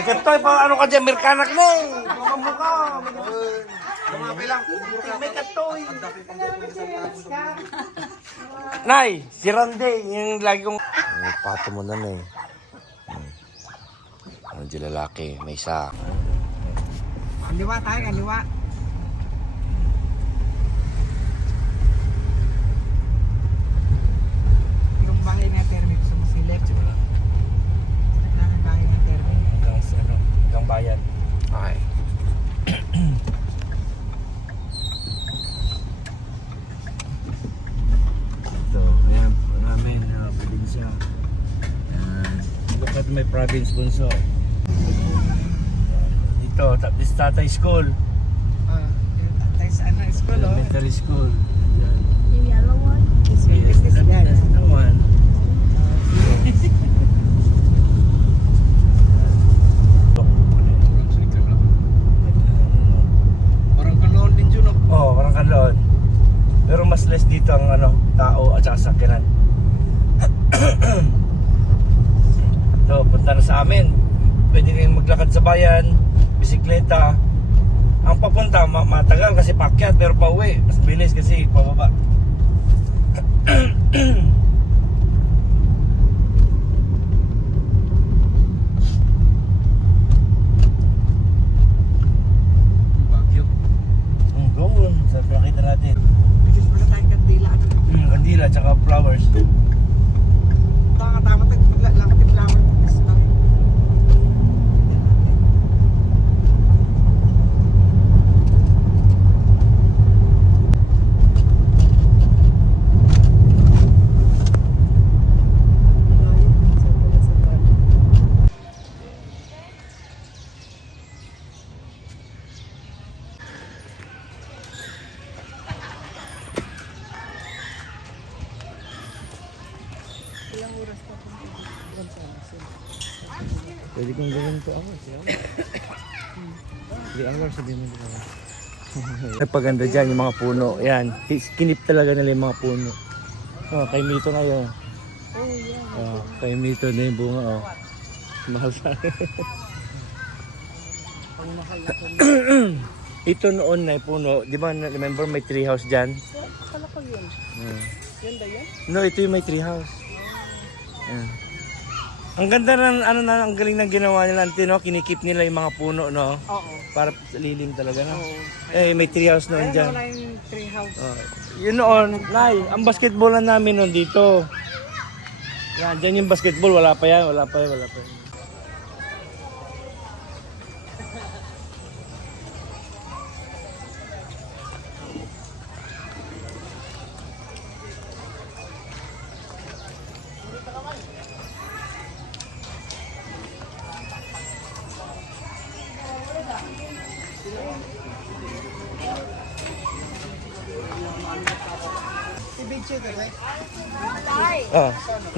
Katoy, pa ano ka dyan, Merkanak na eh. Mukha. Lumapay lang. May katoy. Nay, si Rande, yung lagi kong... Ay, pato mo na eh. Ano di lalaki, may isa. Kaliwa tayo, kaliwa. Yung bahay na termi, gusto mo silip. Ang bahay na termi. Hanggang bayan. Okay. Ito, ayan, namin, probinsya. Look at my province, Bunso. Dito, this Tatay School. Tayo sa ano, school, oh. Elementary school. Ayan. Yung yellow one? Yes, That's the one. Parang kanoon din yun, Oo, parang kanloon. Pero mas less dito ang ano, tao at saka sakiran. So, punta na sa amin. Pwede kayong maglakad sa bayan, bisikleta. Ang papunta, matagal kasi pakyat, pero pauwi. Mas bilis kasi pababa. Bagyo. Doon, sa nakita natin. Bigis mo na tayong kandila. Kandila, tsaka flowers. Tama tayo, lakad yung flower. Pwede kong gawin ito ako. 3 hours, sabihin mo dito. Nagpaganda dyan yung mga puno. Yan, kinip talaga nila yung mga puno. Oh, kay Mito na yun. Oh, kay Mito na yung bunga. Oh. Mahal sa Ito noon na puno. Di ba, remember may tree house dyan? Akala ko yun. Yan ba yan? No, ito yung may tree house. Yan. Ang ganda ng ano na, ang galing ng ginawa nila, no? Kinikip nila yung mga puno, no? Oo. Para lilim talaga, no? Oo. Eh, may tree house noon Ayan dyan. wala yung tree house. Yun noon, Nay, ang basketballan namin noon dito. Yan, dyan yung basketball, wala pa yan. Si Bichi, diba?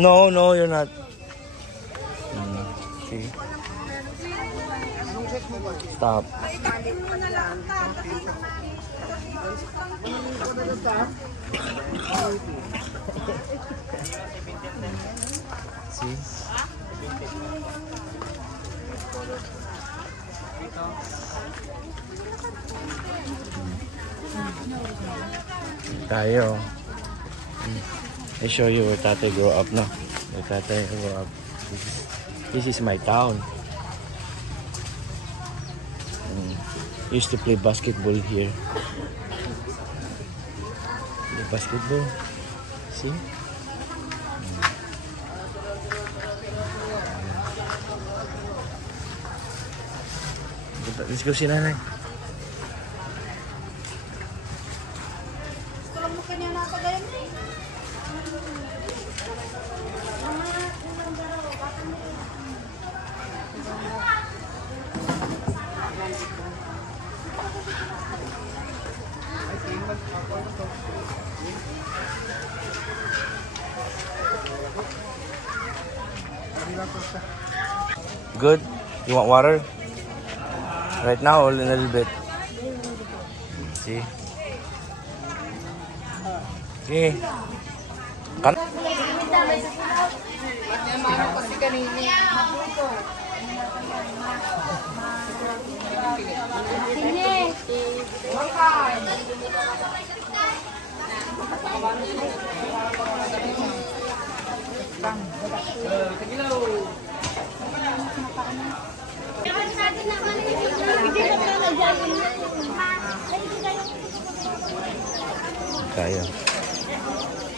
No, you're not. See? Stop. See? Tayo. I show you where Tatay grew up, no? Where Tatay grew up. This is my town. Used to play basketball here. Play basketball. See? Let's go see Nanay. Good? You want water? Right now, or in a little bit? See? See? Kan? Kasi kanina. Kaya.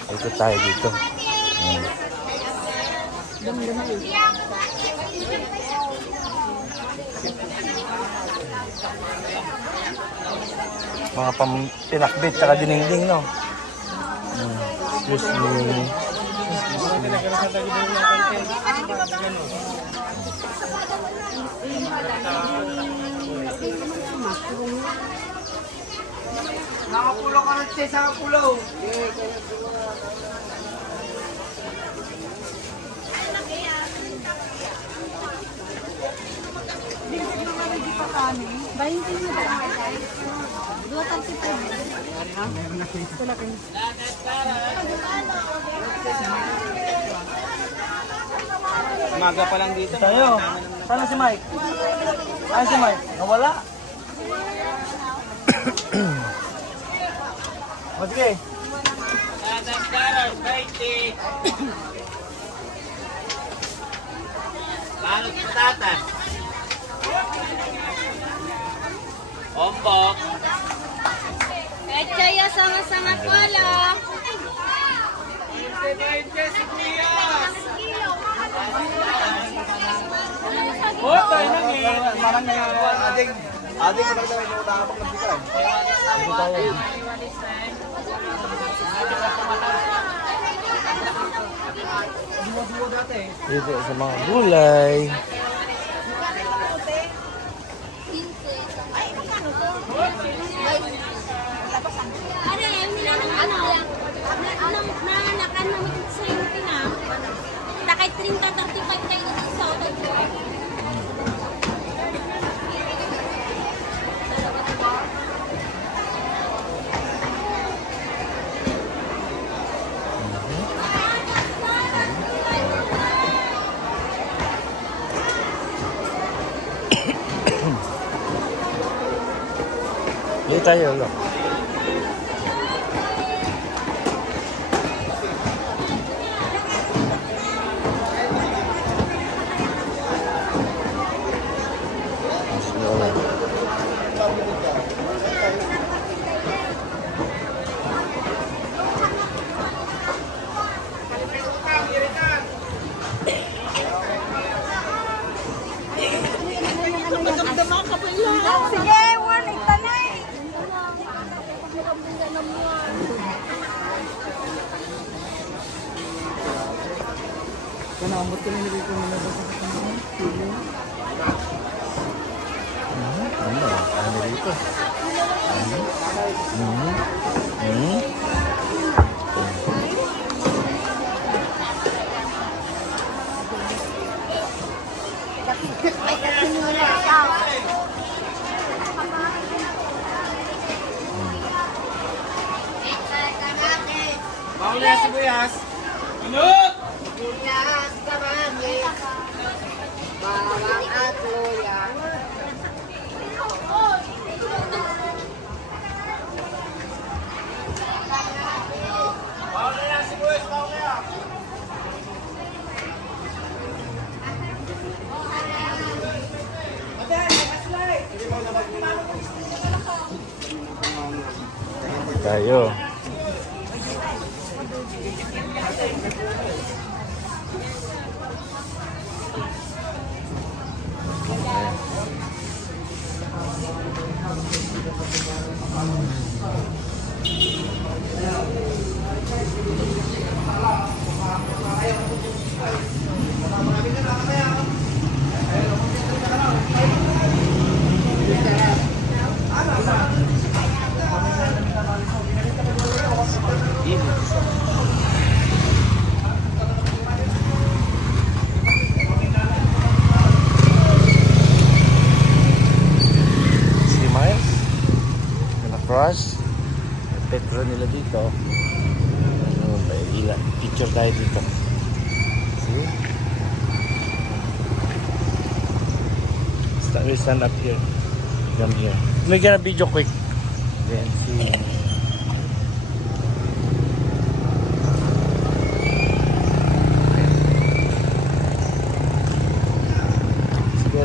Ito tayo dito. Ayan. Mga pinakbit tsaka dinengding, no? Excuse me. Nakapulo ka rin siya sa pulo. Umaga pa lang dito. Tayo. Sana si Mike? Ay, si Mike. Nawala. O, sige. Balot patatas. Ombok. Kaya sama-sama kola. Oh, tayo na ni. Marang na ading mo lang daw yung nakapag nagbigan. Dito tayo. Duwa-duwa dati. Dito sa mga gulay. Ano yan? Nananakan namin sa yung tina. Takay 30-35 kayo sa soda. Dito tayo, look. Sige, one, itanay. Kanambot ko na nilagay ko nila sa Ano? Ano dito? Bawal na sibuyas. Minut! Bawang at luya. Bawal na lang sibuyas, bawal kaya. Tayo. Si Miles. Cross. Petro nila dito. Ano ba? Ilan? Picture tayo dito. See? We'll stand up here. Come here. Make a video quick. Then see.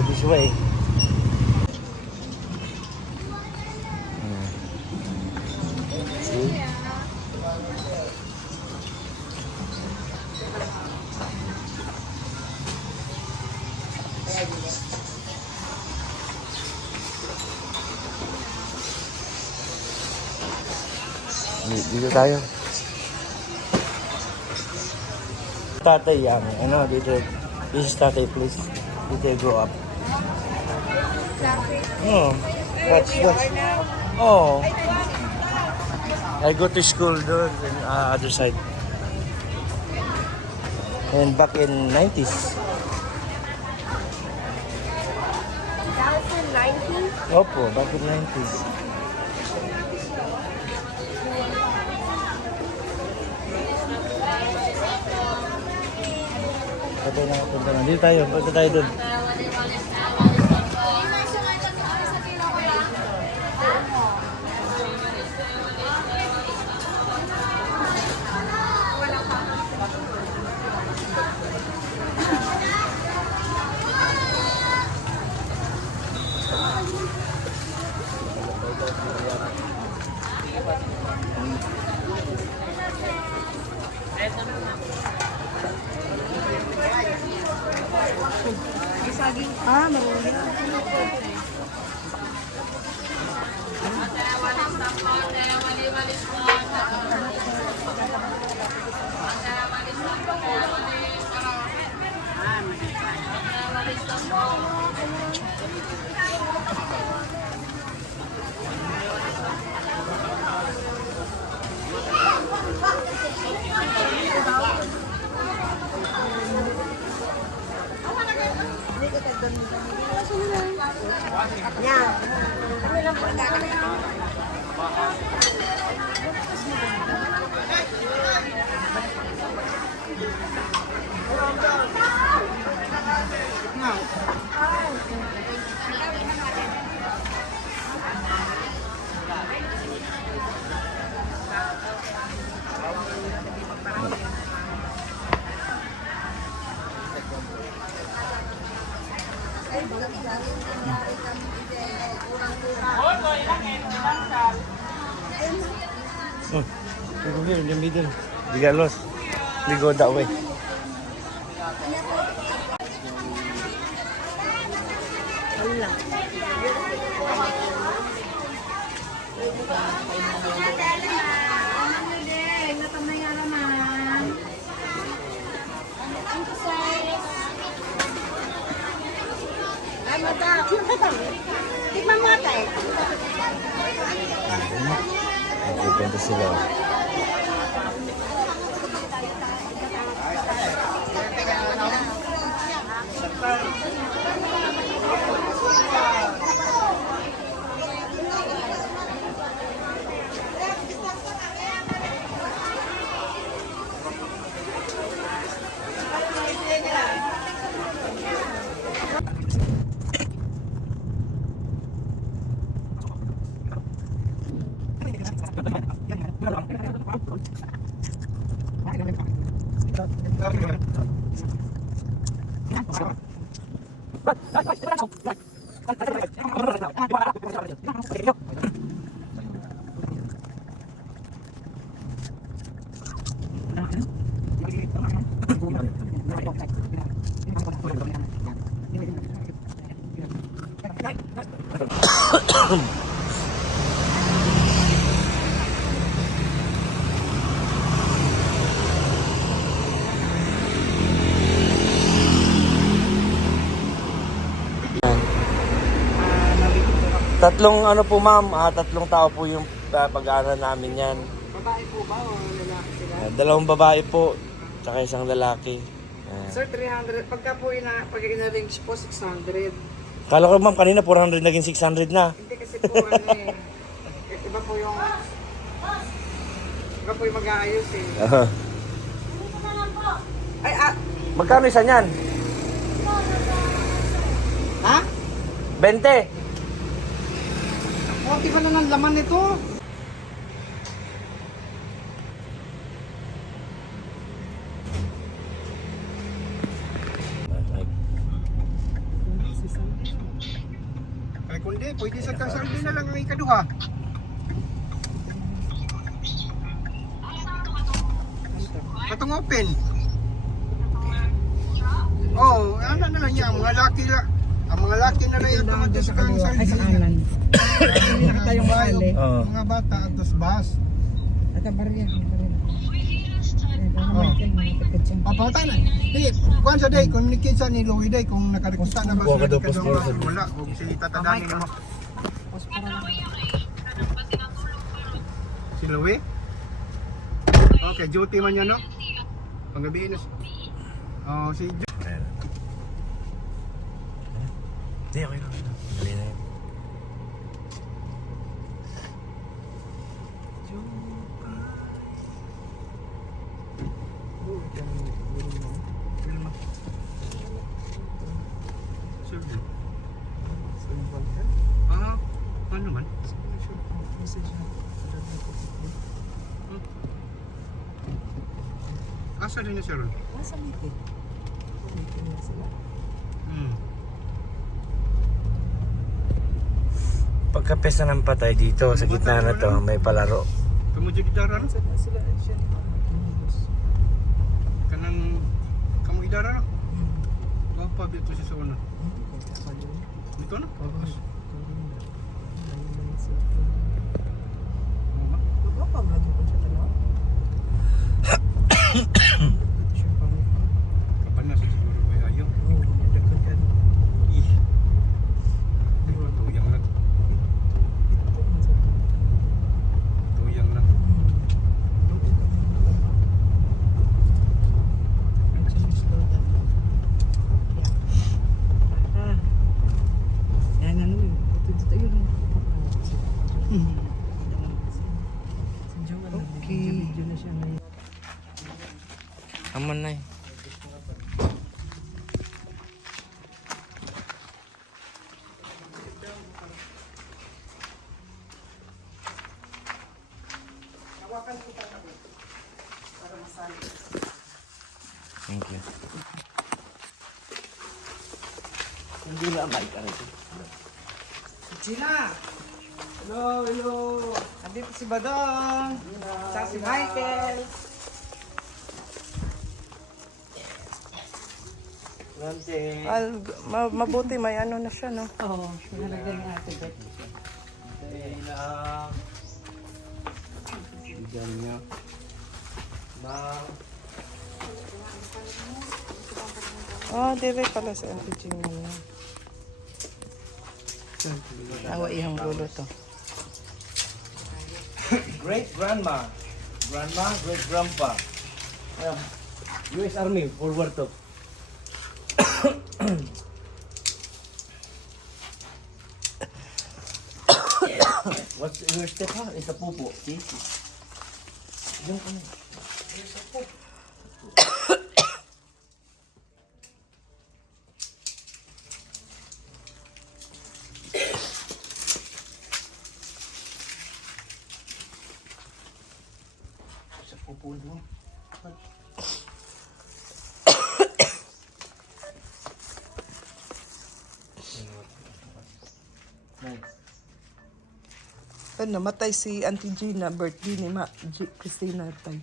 this way. See? Dito tayo. Tatay yan. Ano, dito. This is tatay place. Dito you grow up. Oh. What's. Oh. I go to school doon in other side. And back in 90s. 2019? Opo, back in 90s. Patay na punta na. Dito tayo. Punta tayo doon. Oh, you go here in the middle. You got lost. We go that way. Tikman mo tayo. Pupunta sila. Tatlong ano po ma'am, tatlong tao po yung pag-aaral namin yan. Babae po ba o lalaki sila? Dalawang babae po, tsaka isang lalaki. Sir, 300. Pagka po pag in-arrange po, 600. Kala ko ma'am kanina 400 naging 600 na. Hindi kasi po ano eh. Iba po yung mag-aayos eh. Ay, Magkano isa niyan? ha? 20. Konti pa na ng laman nito. Ay kundi, pwede sa kasaldi na lang ang ikaduha. Katong open. Oh, ano na lang yan, ang mga laki la. Ang mga laki na lang ito at sa kang Ay, sa saldi. kanan. Hindi na tayong mahali. Oo. Mga bata at tas bus. At ang barya. Oh. Papauta na. Di, kuan sa day, communicate sa ni Louie day kung nakarekusta na ba Huwag ka daw, kadong passport. wala. Kung si tatadangin mo. Si Louie? Okay, duty man yan, no? Panggabihin na. Oh, si Jo. Hindi, okay lang. Dali na yun. Ah, paano man? Asa din na siya ron? Nasa meeting. Meeting na sila. Pagkapesta ng patay dito, sa gitna na to, may palaro. Kamu jadi darah no? Sila siya. Kanang kamu idara no? Apa dito si Sona? Dito no? Kapan na siguro may ayaw. Ih. Tuyang lang. Tuyang lang. Yan ano yun. Ito yun. Okay. Video na siya ngayon. Aman na eh. Thank you. Hindi na mic ka rin. Gina! Hello, hello! Nandito si Badong! Tsaka si Michael! Mabuti may ano na siya, no? Oo, pinalagyan ni Ate Beth. Bigyan niya. Ah, dire pala sa Auntie Gina niya. Awa ihang dulo to. Great grandma. Grandma, great grandpa. US Army, World War II. What's your step ha? Isa pupo. See? Yung ano? Sa pupo mo. Nice. Namatay si Auntie Gina, birthday ni Christina tay.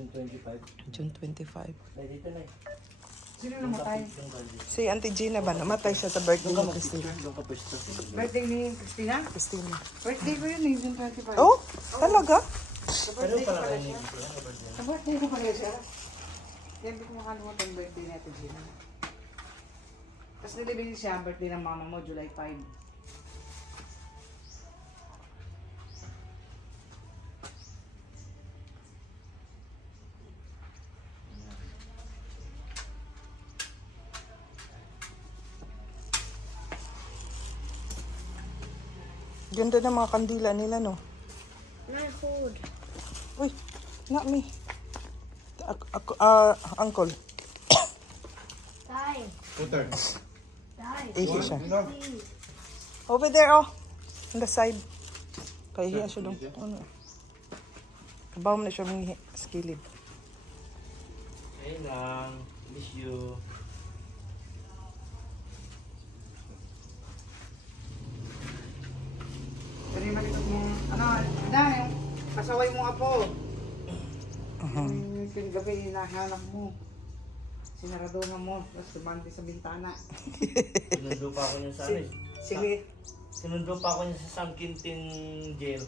Yung 25. June 25. Dahil dito na eh. Sino namatay? Si Auntie Gina ba, namatay siya sa birthday ni Christina. Yung kapesto. Birthday ni Christina? Christina. Birthday ko yun, June 25. Oh, talaga? Pero pala kayo ni Sa birthday ko pala siya. Yan, di ko makalimutan ang birthday ni Ate Gina. Tapos nilibigin siya ang birthday ng mama mo, July 5. Ganda ng mga kandila nila, no? My food. Uy, not me. Uncle. Dai. Puter. Dai. Ihi siya. See. Over there, oh. On the side. Kaya hiya siya dong. Ano? Kabaw mo na siya mga skilid. Hey lang. Miss you. hinahanap mo. Sinaraduhan mo, tapos tumandi sa bintana. Sinundo pa ako niya sa ano eh. Sige. Sinundo pa ako niya sa San Quintin Jail.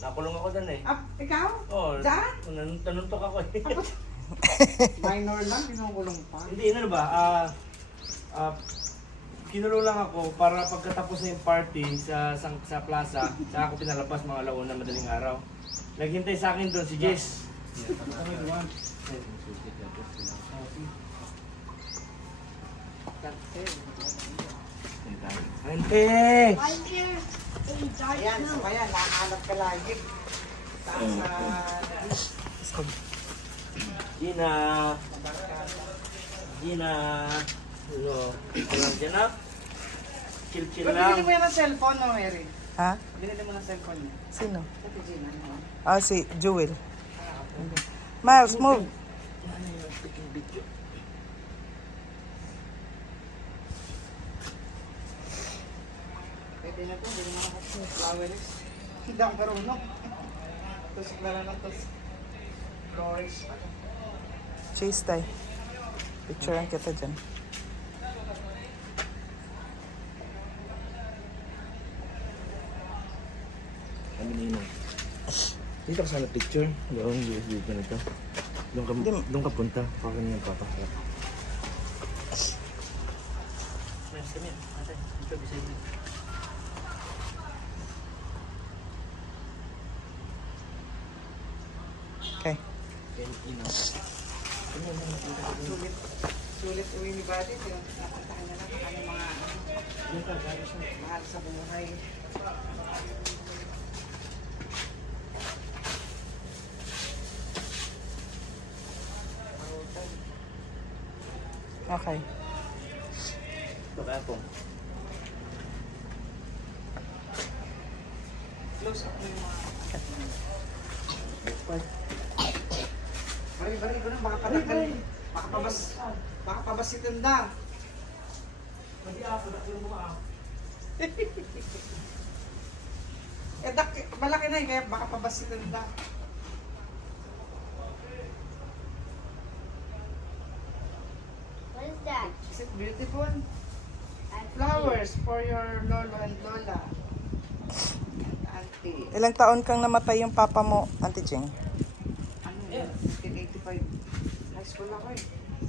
Nakulong ako doon eh. Ikaw? Oo. Diyan? Nanuntok ako eh. Minor lang, pinukulong pa. Hindi, ano ba? Kinulo lang ako para pagkatapos na yung party sa plaza, saka ako pinalabas mga alauna madaling araw. Naghintay sa akin doon si Jess. Ante! Ayan, so kaya nakahanap ka lagi. Saan sa... Gina! Gina! Hello? Walang dyan na? Chill-chill Ba't lang. binili mo yan ng cellphone, no, Mary? Ha? Binili mo ng cellphone niya. Sino? Ate Gina, ano? Ah, si Jewel. Miles, move. Ano yung taking video? Pwede na to, hindi naman ako flowers. Hindi ako karunong. Tusok na lang ng tusok. Flowers pa. Chase tayo. Picturean kita dyan. Kami na yun. Dito ka sana picture. Doon, USB ko na ito. Doon ka punta. Pakin niya yung papakot. Nice, kami. Ate, dito beside me. Okay. Sulit uwi ni Buddy. Napuntahan na lang ang kanyang mga mahal sa buhay. Okay. Ito kaya po. Close up mo yung mga... Bari ko na, baka patakal. Baka pabas si Tanda. Malaki na kaya baka pabas si Tanda. What is that? Is it beautiful? Flowers for your lolo and lola. Auntie. Ilang taon kang namatay yung papa mo, Auntie Jing? Ano yun? 1985. High school ako eh.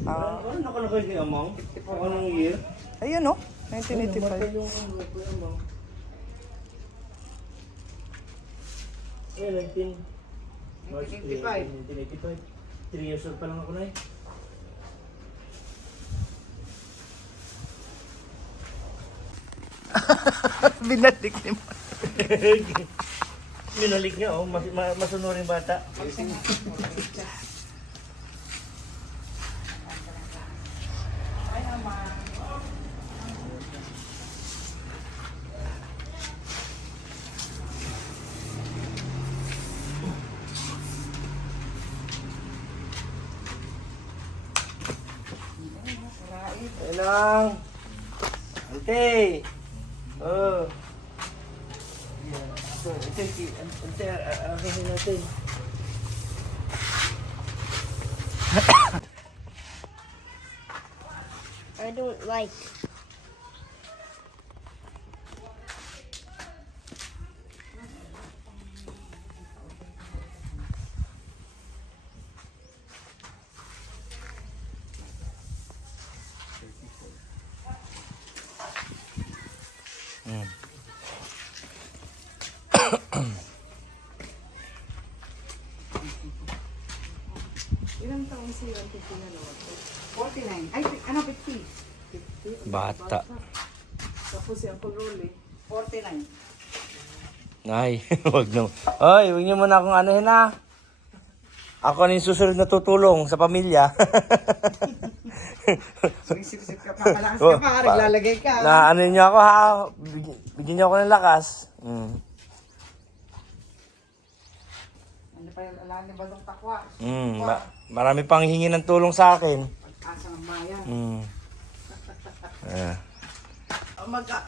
Ah, Ano nakalagay kay Amang? Anong year? ayun no, 1985. yung kay Amang. Eh, 19... March 1985. 1985. 3 years old pa lang ako na eh. Binalik ni mo. Minalik niya oh, masunuring bata. Ay naman. Ayun lang. Ante. Oh. So, ante, akin natin. I don't like. Ilang taon si Auntie Tina naman? 49. Ay, ano, 50? 50? Bata. Tapos si Uncle Rolly, 49. Ay, wag na. Oy, huwag niyo muna akong anuhin na. Ako na yung susunod na tutulong sa pamilya. Sumisip-sip ka pa, malakas ka pa, naglalagay ka. Na ano niyo ako ha. Bigyan niyo ako ng lakas. Ano pa yung alam ni Badong Takwa? Marami pang hingi ng tulong sa akin. Asa ng bayan.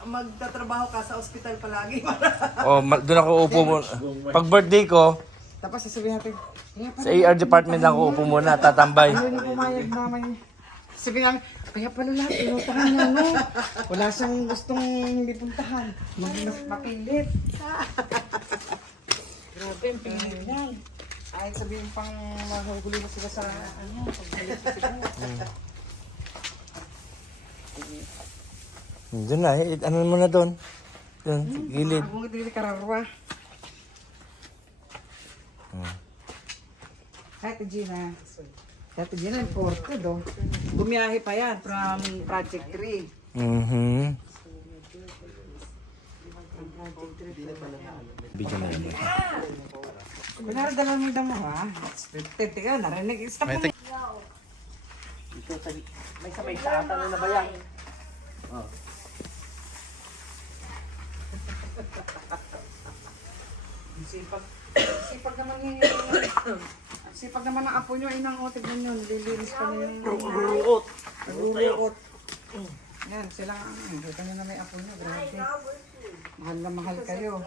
Magtatrabaho ka sa ospital palagi. Doon ako upo mo. Pag birthday ko, Tapos sasabihin natin, kaya Sa AR department lang ako upo muna, tatambay. ano yung pumayag naman. Sabihin namin, kaya pala lahat, pinuntahan niya, no? Wala siyang gustong hindi puntahan. Mapilit. Grabe, ang pilit yan. Ay, sabihin pang mahuli na sila sa, ano, pagbalik na sila. Diyan na, ano mo na doon? Doon, sa gilid. Kung hindi kararwa. Kahit Gina. Kahit Gina, imported, oh. Bumiyahe pa yan from Project 3. Mhm. Video na yun. Kunwari dalawang mo ha. Scripted ka, narinig. Stop mo. May sabay sa ata na ba yan? Sipag naman yung... Sipag naman ang apo nyo, inang o, tignan nyo, nililinis pa nyo yung... Naguluot. Yan, sila nga, kita nyo na may apo nyo, grabe. Mahal na mahal kayo.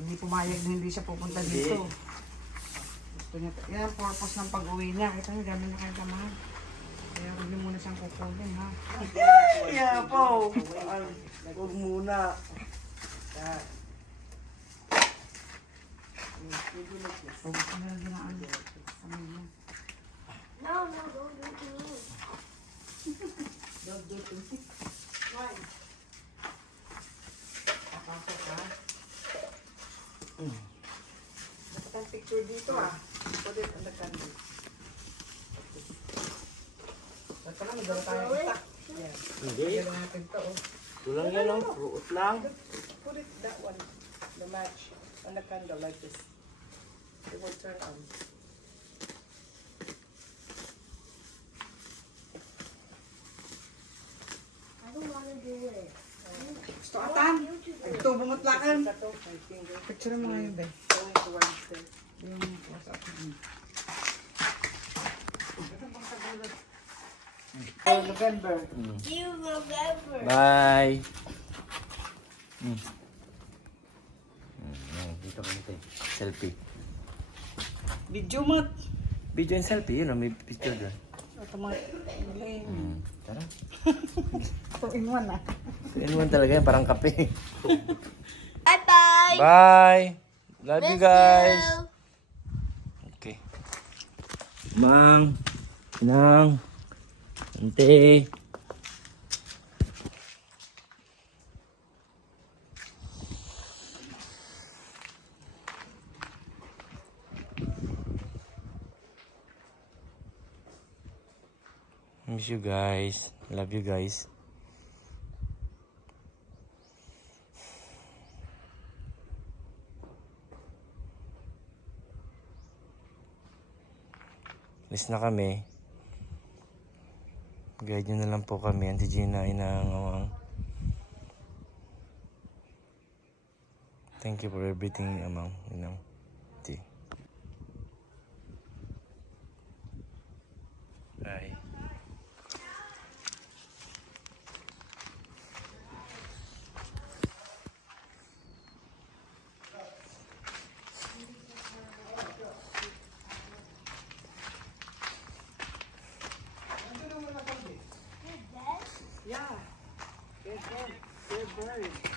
Hindi pumayag na hindi siya pupunta dito. Gusto niya, yan ang purpose ng pag-uwi niya. Kita nyo, dami na kayo kamahal. Kaya huwag niyo muna siyang kukunin, ha? Yeah, po. Huwag muna. Huwag ko na lang ginaan. Kamay niya. Papasok, ha? Dapat ang picture dito, ah. Put it on the candy. Dapat lang, magdala tayo kita. Yes. Hindi. Magdala natin to, oh. Tulang yan lang, ruot lang. Put it that one, the match, on the candle like this. It will turn on. Gusto atan? Ito, bumutlakan. Ito, my finger Picture mo ngayon, be. going towards the... Yung WhatsApp mo. November. Bye. Dito kami tayo. Selfie. Video mo. Video and selfie, yun, may picture doon. Ito mga... Tara. 2-in-1, ah. Inuwan talaga yan, parang kape. Bye-bye! Bye! Love you guys! Okay. Mang, Inang, Ante. Miss you guys. Love you guys. Alis na kami. Guide nyo na lang po kami. Auntie Gina, Inang. Thank you for everything, Amang. Inang. Auntie. Bye. Yeah. Good bird.